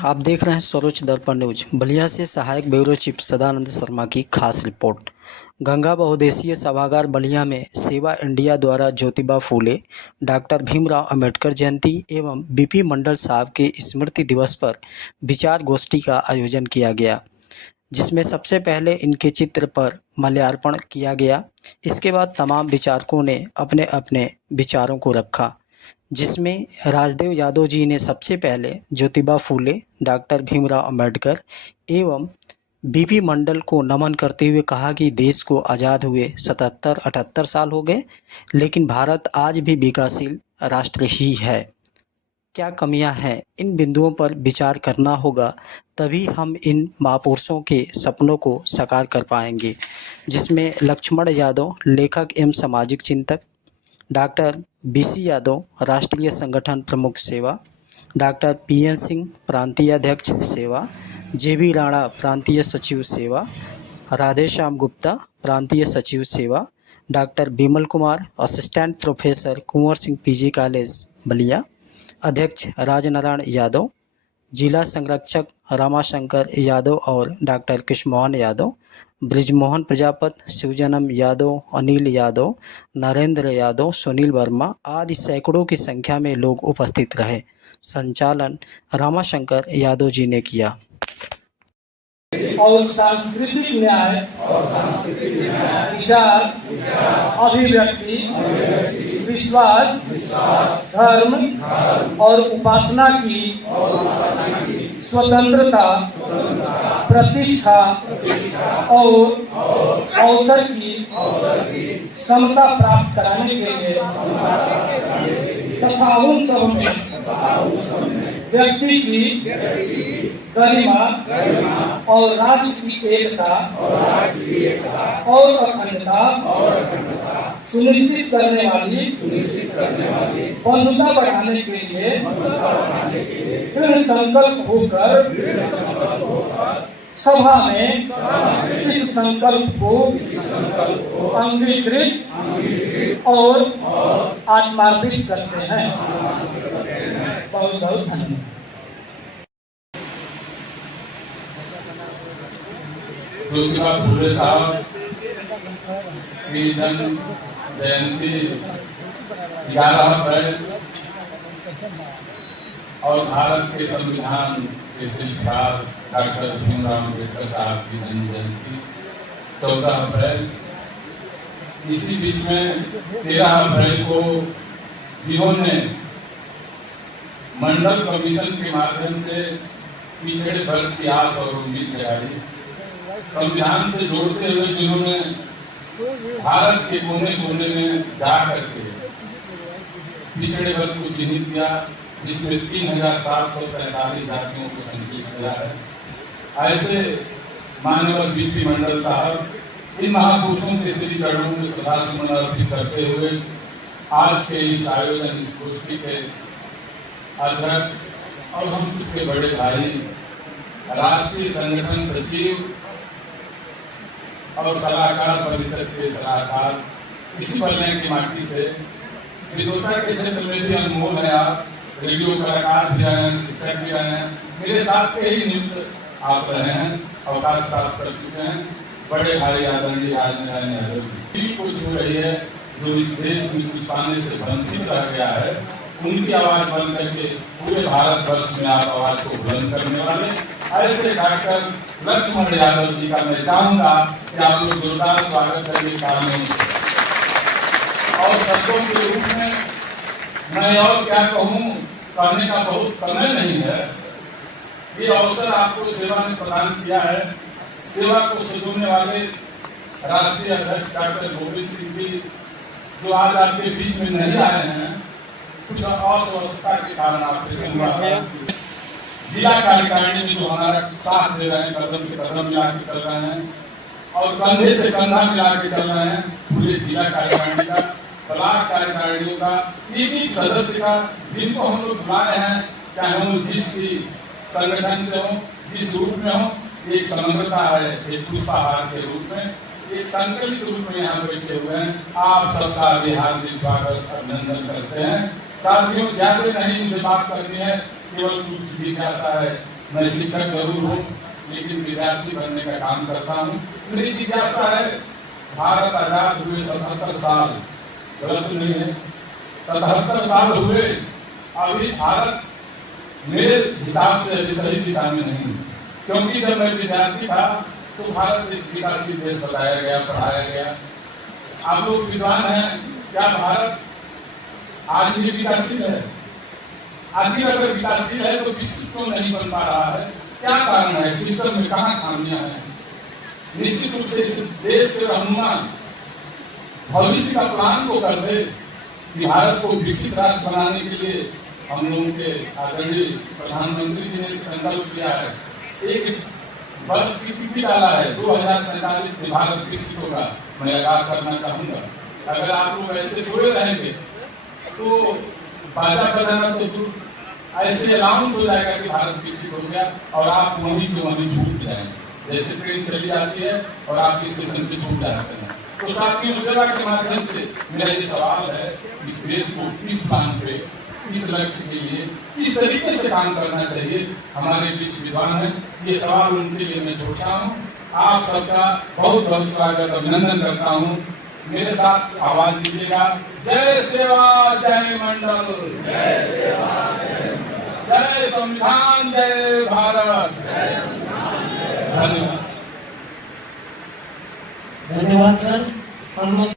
आप देख रहे हैं स्वरोच दर्पण न्यूज। बलिया से सहायक ब्यूरो चीफ सदानंद शर्मा की खास रिपोर्ट। गंगा बहुउद्देशीय सभागार बलिया में सेवा इंडिया द्वारा ज्योतिबा फूले, डॉक्टर भीमराव अंबेडकर जयंती एवं बीपी मंडल साहब के स्मृति दिवस पर विचार गोष्ठी का आयोजन किया गया, जिसमें सबसे पहले इनके चित्र पर माल्यार्पण किया गया। इसके बाद तमाम विचारकों ने अपने अपने विचारों को रखा, जिसमें राजदेव यादव जी ने सबसे पहले ज्योतिबा फूले, डॉक्टर भीमराव अंबेडकर एवं बीपी मंडल को नमन करते हुए कहा कि देश को आज़ाद हुए 77-78 साल हो गए, लेकिन भारत आज भी विकासशील राष्ट्र ही है। क्या कमियां हैं, इन बिंदुओं पर विचार करना होगा, तभी हम इन महापुरुषों के सपनों को साकार कर पाएंगे। जिसमें लक्ष्मण यादव, लेखक एवं सामाजिक चिंतक, डॉक्टर बीसी यादव, राष्ट्रीय संगठन प्रमुख सेवा, डॉक्टर पीएन सिंह, प्रांतीय अध्यक्ष सेवा, जेबी राणा, प्रांतीय सचिव सेवा, राधेश्याम गुप्ता, प्रांतीय सचिव सेवा, doctor Bimal Kumar, assistant professor, Kunwar Singh PG college Ballia, अध्यक्ष राजनारायण यादव, जिला संरक्षक रामाशंकर यादव और डॉक्टर कृष्णमोहन यादव, ब्रिजमोहन प्रजापति, शिवजनम यादव, अनिल यादव, नरेंद्र यादव, सुनील वर्मा आदि सैकड़ों की संख्या में लोग उपस्थित रहे। संचालन रामाशंकर यादव जी ने किया। और सांस्कृतिक न्याय, विचार, अभिव्यक्ति, विश्वास, धर्म और उपासना की स्वतंत्रता, प्रतिष्ठा और अवसर की समता प्राप्त कराने के लिए तथा उन सब में व्यक्ति की गरिमा और राष्ट्र की एकता और अखंडता सुनिश्चित करने वाली बंधुता बढ़ाने के लिए दृढ़ संकल्प होकर सभा में इस संकल्प को अंगीकृत और आत्मार्पित करते हैं। बहुत बहुत धन्यवाद। ज्योतिबा फूले साहब की जन्म जयंती 11 अप्रैल और भारत के संविधान के शिल्पकार डॉक्टर भीमराव अंबेडकर साहब की जन्म जयंती 14 अप्रैल। इसी बीच में 13 अप्रैल को जिन्होंने मंडल कमीशन के माध्यम से पिछड़े वर्ग की आस और उम्मीद जगाई, संविधान से जोड़ते हुए जिन्होंने भारत के कोने कोने में जा करके पिछड़े वर्ग को चिन्हित किया, जिसमें 3745 जातियों को संकलित किया है। ऐसे माननीय बीपी मंडल साहब इन महापुरुषों के श्री चरणों में श्रद्धासुमन अर्पित करते हुए आज के इस आयोजन, इस गोष्ठी के अध्यक्ष और हम सबके बड़े भाई, राष्ट्रीय संगठन सचिव और सलाहकार परिषद के सलाहकार, इसी बलिया की माटी से विद्वता के क्षेत्र में भी अनमोल है। आप रेडियो कलाकार भी आए हैं, शिक्षक भी आए हैं, मेरे साथ के ही नियुक्त आप रहे हैं, अवकाश प्राप्त कर चुके हैं। बड़े भाई आदरणीय राजनारायण यादव जी को छू रही है, जो इस देश में कुछ पाने से वंचित रह गया है, उनकी आवाज बंद करके पूरे भारत वर्ष में आप आवाज को बुलंद करने वाले ऐसे डॉक्टर लक्ष्मण यादव जी का मैं चाहूंगा कि आप लोग जोरदार स्वागत करिए। और शब्दों के रूप में मैं और क्या कहूँ, कहने का बहुत समय नहीं है। ये अवसर आपको सेवा ने प्रदान किया है। सेवा को सजोने वाले राष्ट्रीय अध्यक्ष डॉक्टर गोविंद सिंह जी, जो आज आपके बीच में नहीं आए हैं, कुछ अस्वस्थता के कारण ऑपरेशन हुआ है। जिला कार्यकारिणी में जो हमारा साथ दे रहे हैं, कदम से कदम मिला के चल रहे हैं और कंधे से कंधा मिला के चल रहे हैं, पूरे जिला कार्यकारिणी का, ब्लॉक कार्यकारिणियों का, एक सदस्य का, जिनको हम लोग बुला रहे हैं, चाहे हम जिस भी संगठन से हो, जिस रूप में हो, एक समग्रता है, एक पुष्पाहार के रूप में, एक संकलित रूप में यहाँ बैठे हुए हैं। आप सबका भी हार्दिक स्वागत, अभिनंदन करते हैं। साथियों, ज्यादा नहीं मुझे बात करनी है, केवल कुछ जिज्ञासा है मैं शिक्षक जरूर हूँ, लेकिन विद्यार्थी बनने का काम करता हूँ। मेरी जिज्ञासा है, भारत आजाद हुए 77 साल, गलत नहीं है, 77 साल हुए, अभी भारत मेरे हिसाब से अभी सही दिशा में नहीं, क्योंकि जब मैं विद्यार्थी था तो भारत एक विकासशील देश बताया गया, पढ़ाया गया। आप लोग विद्वान हैं, क्या भारत आज भी विकासशील है? आखिर अगर विकासशील है तो विकसित क्यों नहीं बन पा रहा है? क्या कारण है? सिस्टम में कहाँ खामियां हैं? निश्चित रूप से इस देश के रहनुमा भविष्य का प्लान को कर दे कि भारत को विकसित राष्ट्र बनाने के लिए हम लोगों के आदरणीय प्रधानमंत्री जी ने संकल्प किया है, एक वर्ष की तिथि डाला है, 2047 में भारत विकसित होगा। मैं आगाह करना चाहूंगा, अगर आप लोग ऐसे सोए रहेंगे तो बाजा बजाना तो दूर, ऐसे अनाउंस हो जाएगा कि भारत विकसित हो गया और आप वहीं के वहीं छूट जाएंगे। जैसे ट्रेन चली जाती है और आप स्टेशन पे छूट जाते हैं। तो साथियों, सेवा के माध्यम से मेरा ये सवाल है, इस देश को किस प्लान पे, किस लक्ष्य के लिए, किस तरीके से काम करना चाहिए? हमारे बीच विद्वान है, ये सवाल उनके लिए मैं छोड़ता हूँ। आप सबका बहुत बहुत स्वागत, अभिनंदन करता हूँ। मेरे साथ आवाज दीजिएगा, जय सेवा जय मंडल, जय संविधान जय भारत। धन्यवाद। धन्यवाद सर।